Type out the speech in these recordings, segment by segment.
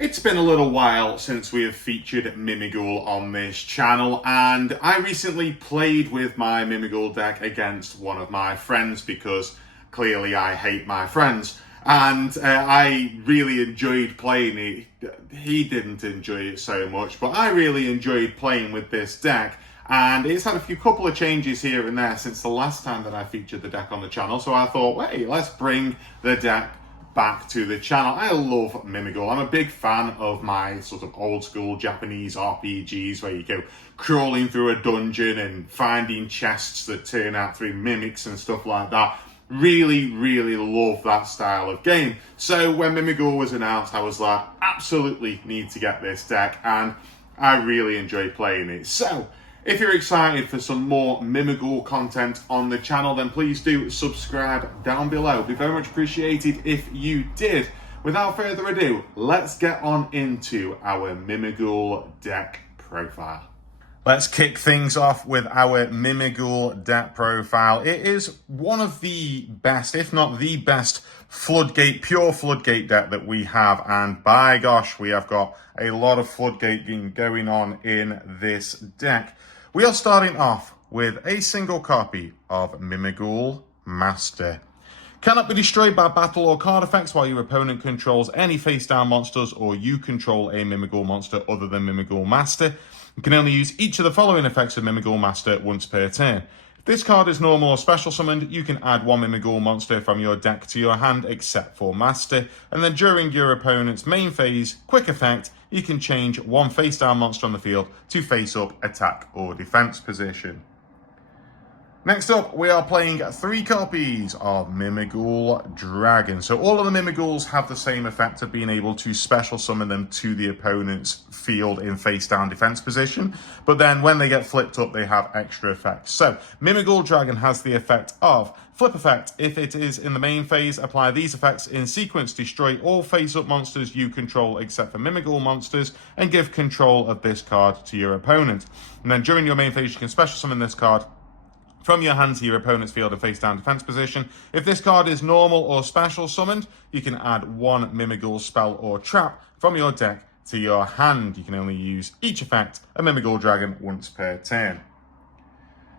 It's been a little while since we have featured Mimighoul on this channel, and I recently played with my Mimighoul deck against one of my friends because clearly I hate my friends, and I really enjoyed playing it. He didn't enjoy it so much, but I really enjoyed playing with this deck, and it's had a couple of changes here and there since the last time that I featured the deck on the channel, so I thought, wait, let's bring the deck back to the channel. I love Mimighoul. I'm a big fan of my sort of old school Japanese RPGs where you go crawling through a dungeon and finding chests that turn out to be mimics and stuff like that. Really, really love that style of game. So when Mimighoul was announced, I was like, absolutely need to get this deck, and I really enjoy playing it. So if you're excited for some more Mimighoul content on the channel, then please do subscribe down below. It'd be very much appreciated if you did. Without further ado, let's get on into our Mimighoul deck profile. Let's kick things off with our Mimighoul deck profile. It is one of the best, if not the best, pure Floodgate deck that we have. And by gosh, we have got a lot of Floodgate going on in this deck. We are starting off with a single copy of Mimighoul Master. Cannot be destroyed by battle or card effects while your opponent controls any face-down monsters or you control a Mimighoul monster other than Mimighoul Master. You can only use each of the following effects of Mimighoul Master once per turn. If this card is normal or special summoned, you can add one Mimighoul monster from your deck to your hand except for Master. And then during your opponent's main phase, quick effect, you can change one face-down monster on the field to face-up, attack, or defense position. Next up, we are playing 3 copies of Mimighoul Dragon. So all of the Mimighouls have the same effect of being able to special summon them to the opponent's field in face-down defense position. But then when they get flipped up, they have extra effects. So Mimighoul Dragon has the effect of flip effect. If it is in the main phase, apply these effects in sequence. Destroy all face-up monsters you control except for Mimighoul monsters and give control of this card to your opponent. And then during your main phase, you can special summon this card from your hand to your opponent's field in face-down defense position. If this card is normal or special summoned, you can add one Mimighoul spell or trap from your deck to your hand. You can only use each effect of Mimighoul Dragon once per turn.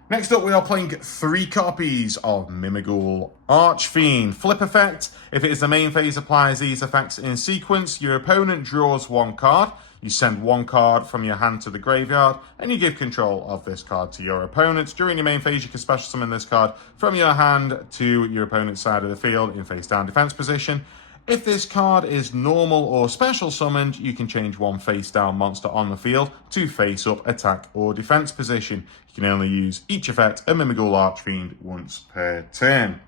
Next up, we are playing 3 copies of Mimighoul Archfiend. Flip effect. If it is the main phase, applies these effects in sequence. Your opponent draws 1 card. You send 1 card from your hand to the graveyard, and you give control of this card to your opponent. During your main phase, you can special summon this card from your hand to your opponent's side of the field in face-down defense position. If this card is normal or special summoned, you can change one face-down monster on the field to face-up, attack, or defense position. You can only use each effect of Mimighoul Archfiend once per turn.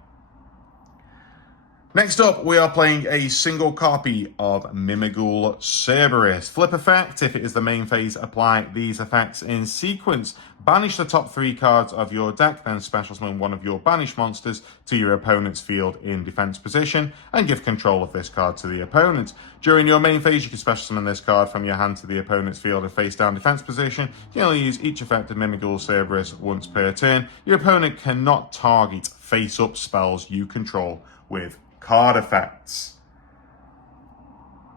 Next up, we are playing a single copy of Mimighoul Cerberus. Flip effect. If it is the main phase, apply these effects in sequence. Banish the top 3 cards of your deck, then special summon one of your banished monsters to your opponent's field in defense position, and give control of this card to the opponent. During your main phase, you can special summon this card from your hand to the opponent's field in face-down defense position. You can only use each effect of Mimighoul Cerberus once per turn. Your opponent cannot target face-up spells you control with card effects.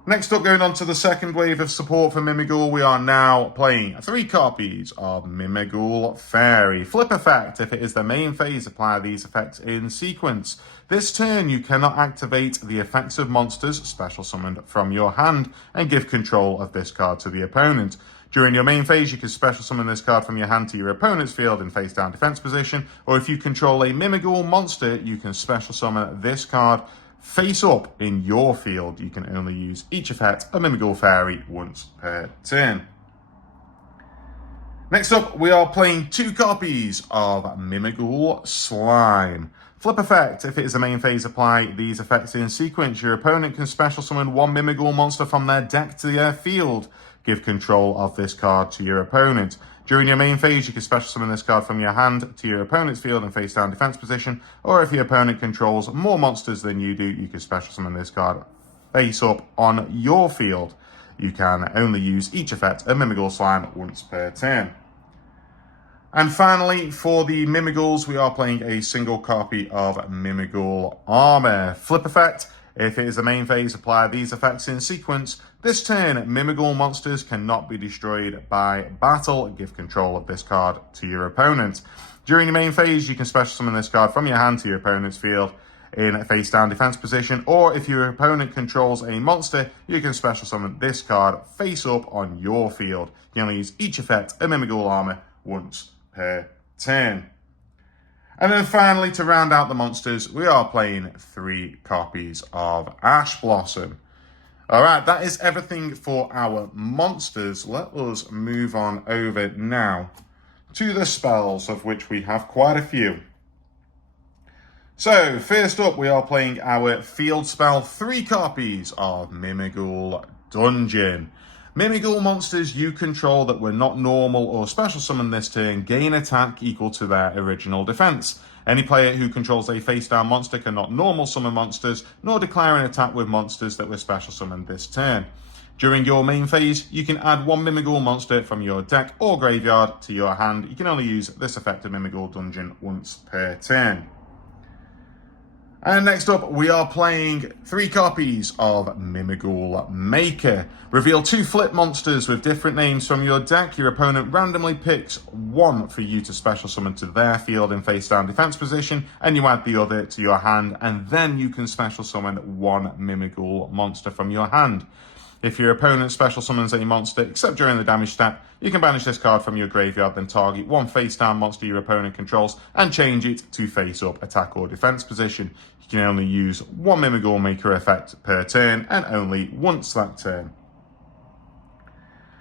Next up, going on to the second wave of support for Mimighoul, we are now playing 3 copies of Mimighoul Fairy. Flip effect. If it is the main phase, apply these effects in sequence. This turn, you cannot activate the effects of monsters special summoned from your hand and give control of this card to the opponent. During your main phase, you can special summon this card from your hand to your opponent's field in face-down defense position, or if you control a Mimighoul monster, you can special summon this card face-up in your field. You can only use each effect of Mimighoul Fairy once per turn. Next up, we are playing 2 copies of Mimighoul Slime. Flip effect. If it is the main phase, apply these effects in sequence. Your opponent can special summon one Mimighoul monster from their deck to their field. Give control of this card to your opponent. During your main phase, you can special summon this card from your hand to your opponent's field in face-down defense position, or if your opponent controls more monsters than you do, you can special summon this card face-up on your field. You can only use each effect of Mimighoul Slime once per turn. And finally, for the Mimighouls, we are playing a single copy of Mimighoul Armor. Flip effect. If it is the main phase, apply these effects in sequence. This turn, Mimighoul monsters cannot be destroyed by battle. Give control of this card to your opponent. During the main phase, you can special summon this card from your hand to your opponent's field in a face down defense position, or if your opponent controls a monster, you can special summon this card face up on your field. You can only use each effect of Mimighoul armor once per turn. And then finally, to round out the monsters, we are playing 3 copies of Ash Blossom. All right, that is everything for our monsters. Let us move on over now to the spells, of which we have quite a few. So, first up, we are playing our field spell, 3 copies of Mimighoul Dungeon. Mimighoul monsters you control that were not normal or special summoned this turn gain attack equal to their original defense. Any player who controls a face-down monster cannot normal summon monsters, nor declare an attack with monsters that were special summoned this turn. During your main phase, you can add 1 Mimighoul monster from your deck or graveyard to your hand. You can only use this effect of Mimighoul Dungeon once per turn. And next up, we are playing 3 copies of Mimighoul Maker. Reveal 2 flip monsters with different names from your deck. Your opponent randomly picks 1 for you to special summon to their field in face down defense position, and you add the other to your hand, and then you can special summon 1 Mimighoul monster from your hand. If your opponent special summons a monster, except during the damage step, you can banish this card from your graveyard, then target 1 face-down monster your opponent controls and change it to face-up attack or defense position. You can only use 1 Mimighoul Maker effect per turn, and only once that turn.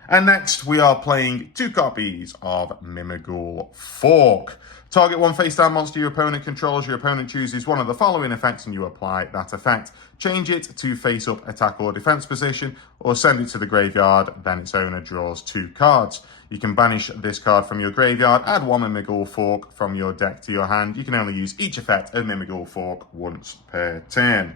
And next, we are playing 2 copies of Mimighoul Fork. Target 1 face-down monster your opponent controls. Your opponent chooses one of the following effects and you apply that effect. Change it to face-up attack or defense position, or send it to the graveyard, then its owner draws 2 cards. You can banish this card from your graveyard, add 1 Mimighoul Fork from your deck to your hand. You can only use each effect of Mimighoul Fork once per turn.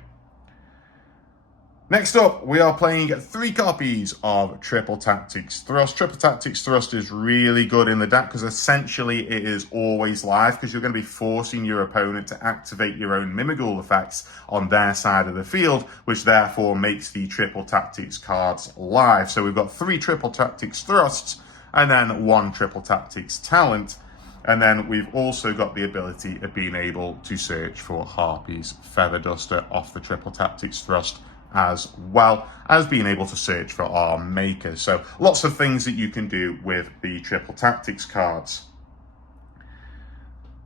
Next up, we are playing 3 copies of Triple Tactics Thrust. Triple Tactics Thrust is really good in the deck because essentially it is always live, because you're going to be forcing your opponent to activate your own Mimighoul effects on their side of the field, which therefore makes the Triple Tactics cards live. So we've got 3 Triple Tactics Thrusts and then 1 Triple Tactics Talent. And then we've also got the ability of being able to search for Harpy's Feather Duster off the Triple Tactics Thrust, as well as being able to search for our makers. So lots of things that you can do with the Triple Tactics cards.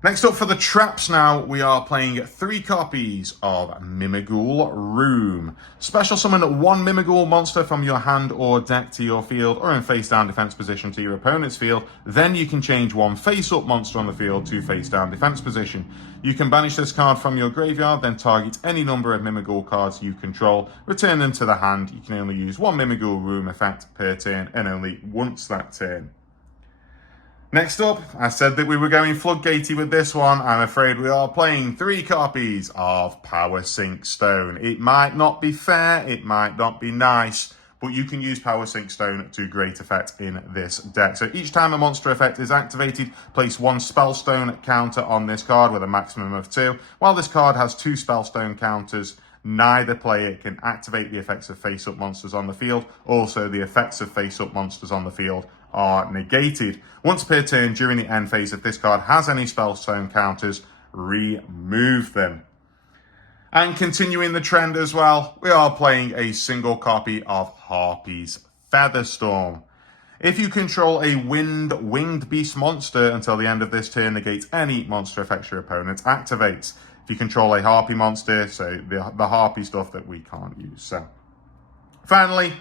Next up for the traps now, we are playing 3 copies of Mimighoul Room. Special summon 1 Mimighoul monster from your hand or deck to your field, or in face down defense position to your opponent's field. Then you can change 1 face-up monster on the field to face down defense position. You can banish this card from your graveyard, then target any number of Mimighoul cards you control, return them to the hand. You can only use 1 Mimighoul Room effect per turn, and only once that turn. Next up, I said that we were going floodgatey with this one. I'm afraid we are playing 3 copies of Power Sink Stone. It might not be fair, it might not be nice, but you can use Power Sink Stone to great effect in this deck. So each time a monster effect is activated, place 1 Spellstone counter on this card with a maximum of 2. While this card has 2 Spellstone counters, neither player can activate the effects of face-up monsters on the field. Also, the effects of face-up monsters on the field are negated. Once per turn during the end phase, if this card has any Spellstone counters, remove them. And continuing the trend as well, we are playing a single copy of Harpy's Featherstorm. If you control a winged beast monster until the end of this turn, negates any monster effects your opponent activates. If you control a Harpy monster, so the Harpy stuff that we can't use. So finally,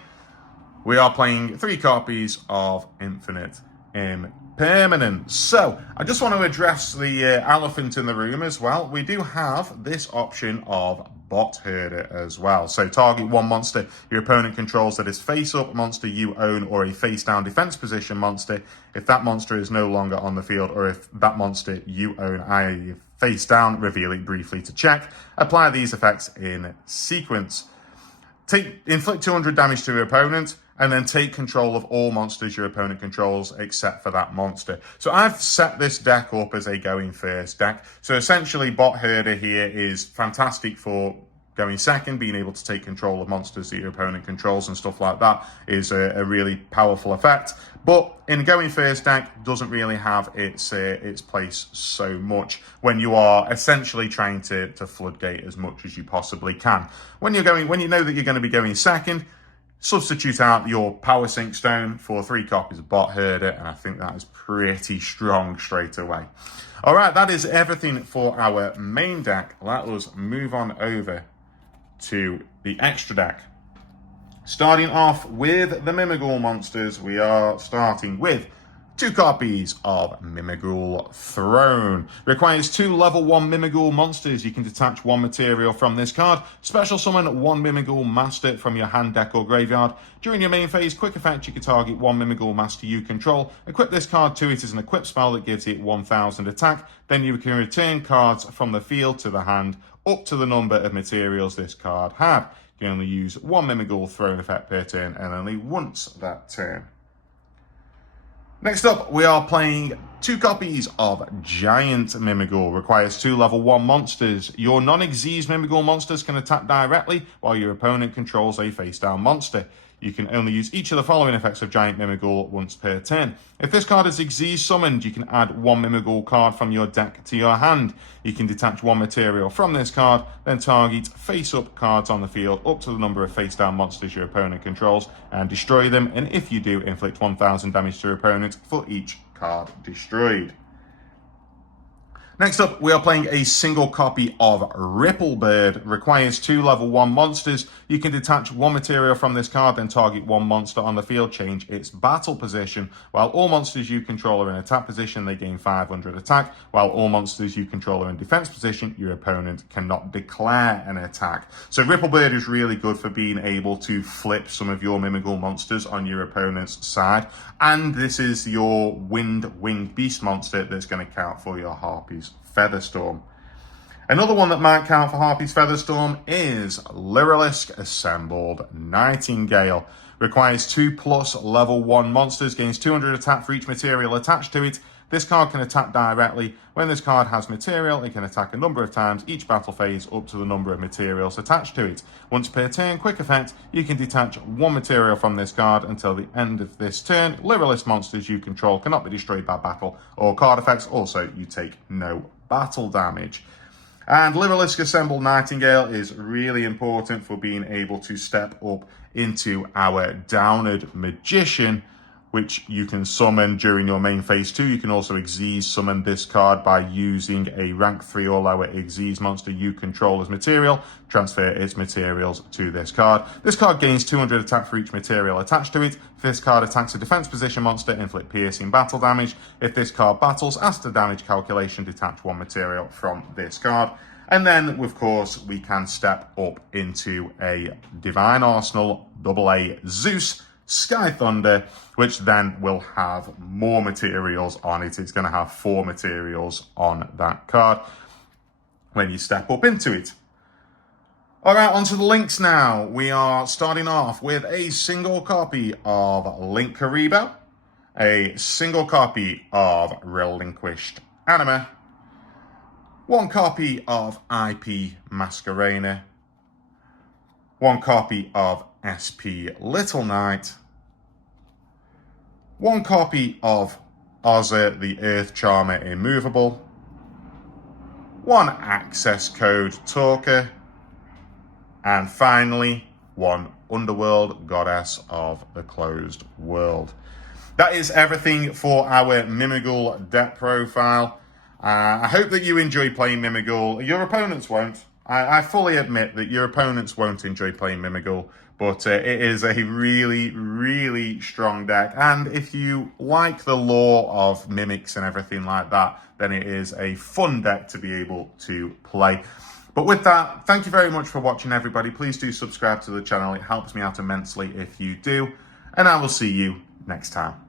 we are playing 3 copies of Infinite Impermanence. So I just want to address the elephant in the room as well. We do have this option of Bot Herder as well. So target 1 monster your opponent controls that is face-up monster you own, or a face-down defense position monster. If that monster is no longer on the field, or if that monster you own, i.e. face down, reveal it briefly to check. Apply these effects in sequence. Inflict 200 damage to your opponent, and then take control of all monsters your opponent controls except for that monster. So I've set this deck up as a going first deck. So essentially Bot Herder here is fantastic for going second, being able to take control of monsters that your opponent controls and stuff like that is a really powerful effect. But in going first deck doesn't really have its place so much when you are essentially trying to floodgate as much as you possibly can. When you know that you're going to be going second, substitute out your Power Sink Stone for 3 copies of Bot Herder, and I think that is pretty strong straight away. All right, that is everything for our main deck. Let us move on over to the extra deck. Starting off with the Mimighoul monsters, we are starting with 2 copies of Mimighoul Throne. Requires 2 level 1 Mimighoul monsters. You can detach 1 material from this card. Special summon 1 Mimighoul master from your hand, deck, or graveyard. During your main phase, quick effect, you can target 1 Mimighoul master you control. Equip this card to it as an equip spell that gives it 1000 attack. Then you can return cards from the field to the hand up to the number of materials this card had. You can only use 1 Mimighoul Throne effect per turn and only once that turn. Next up, we are playing 2 copies of Giant Mimighoul. Requires 2 level 1 monsters. Your non-Xyz Mimighoul monsters can attack directly while your opponent controls a face-down monster. You can only use each of the following effects of Giant Mimighoul once per turn. If this card is Xyz summoned, you can add 1 Mimighoul card from your deck to your hand. You can detach 1 material from this card, then target face-up cards on the field up to the number of face-down monsters your opponent controls and destroy them. And if you do, inflict 1000 damage to your opponent for each card destroyed. Next up, we are playing a single copy of Ripplebird. Requires 2 level 1 monsters. You can detach 1 material from this card, then target 1 monster on the field, change its battle position. While all monsters you control are in attack position, they gain 500 attack. While all monsters you control are in defense position, your opponent cannot declare an attack. So Ripplebird is really good for being able to flip some of your Mimighoul monsters on your opponent's side. And this is your Winged Beast monster that's going to count for your Harpy's Featherstorm. Another one that might count for Harpy's Featherstorm is Lyrilisk Assembled Nightingale. Requires 2+ level 1 monsters, gains 200 attack for each material attached to it. This card can attack directly. When this card has material, it can attack a number of times each battle phase up to the number of materials attached to it. Once per turn, quick effect, you can detach 1 material from this card until the end of this turn. Lyrilisk monsters you control cannot be destroyed by battle or card effects. Also, you take no battle damage. And Lyrilisk Assembled Nightingale is really important for being able to step up into our Downed Magician, which you can summon during your main phase 2. You can also Xyz summon this card by using a rank 3 or lower Xyz monster you control as material. Transfer its materials to this card. This card gains 200 attack for each material attached to it. If this card attacks a defense position monster, inflict piercing battle damage. If this card battles, ask the damage calculation, detach 1 material from this card. And then, of course, we can step up into a Divine Arsenal AA Zeus Sky Thunder, which then will have more materials on it. It's going to have 4 materials on that card when you step up into it. All right, onto the links now. We are starting off with a single copy of Link Karibo, a single copy of Relinquished Anima, 1 copy of IP Masquerena, 1 copy of SP Little Knight, 1 copy of Ozza the Earth Charmer Immovable, 1 access code Talker, and finally 1 Underworld Goddess of the Closed World. That is everything for our Mimighoul deck profile. I hope that you enjoy playing Mimighoul. Your opponents won't. I fully admit that your opponents won't enjoy playing Mimighoul, but it is a really, really strong deck. And if you like the lore of mimics and everything like that, then it is a fun deck to be able to play. But with that, thank you very much for watching, everybody. Please do subscribe to the channel. It helps me out immensely if you do. And I will see you next time.